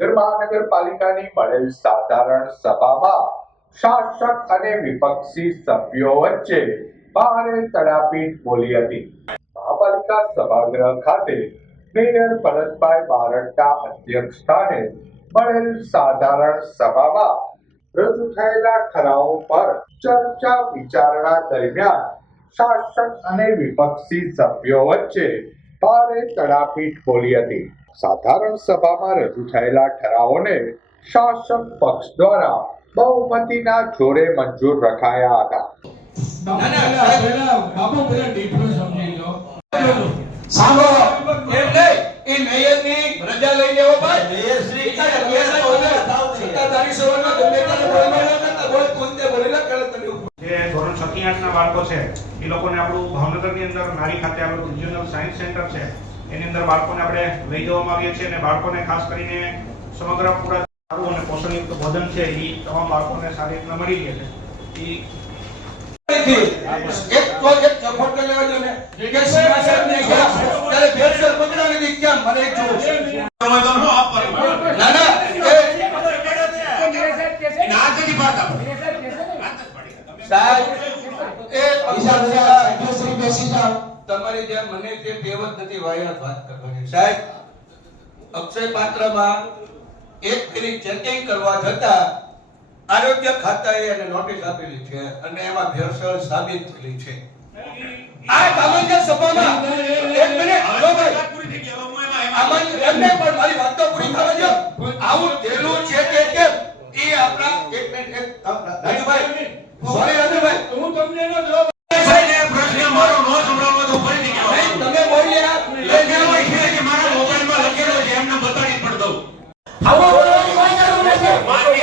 નગર મહાનગરપાલિકાની મળેલ સાધારણ સભામાં શાસક અને વિપક્ષી સભ્યો વચ્ચે ભારે તડાપીટ બોલી હતી. મહાપાલિકા સભાગૃહ ખાતે મેયર ભરતભાઈ બારડના અધ્યક્ષ સ્થાને મળેલ સાધારણ સભામાં રજૂ થયેલા ઠરાવો પર ચર્ચા વિચારણા દરમિયાન શાસક અને વિપક્ષી સભ્યો વચ્ચે ભારે તડાપીટ બોલી હતી. સાધારણ સભામાં રજૂ થયેલા ઠરાવોને શાસક પક્ષ દ્વારા બહુમતીના જોરે મંજૂર રખાયા હતા. ના, ના, ના બાળકો છે એ લોકોને આપણું ભાવનગરની અંદર નારી ખાતે આપણું રિજિયોનલ સાયન્સ સેન્ટર છે. એની અંદર બાળકોને આપણે લઈ જવામાં આવીએ છીએ અને બાળકોને ખાસ કરીને સમગ્ર પૂરા સારું અને પોષણયુક્ત ભોજન છે એ તમામ બાળકોને સારી રીતના મળી રહે છે એક તો એક ચફટ કરી લેવા દો ને. કે સીમા સાહેબને ગયા, ત્યારે ભેળસેળ પકડાવી દીધી, કેમ? મને એક જોવું છે. ના, ના, એ સાહેબ, એ પક્ષાચાર, તમારી જેમ મને તે ટેવ નથી વાહિયાત વાત કરવાની. સાહેબ, અક્ષય પાત્રમાં એક ફેરી ચેકિંગ કરવા જતા આરોગ્ય ખાતાએ એને નોટિસ આપેલી છે અને એમાં ભેળસેળ સાબિત થયેલી છે આ સામાન્ય સભામાં એક મિનિટ હલો ભાઈ આમાં એમને પણ મારી વાત તો પૂરી થવા દો આવું થયેલું છે કે કેમ એ આપણા એક મિનિટ એક રાજુભાઈ સોરી આવો બોલવાની કોઈ જરૂર નથી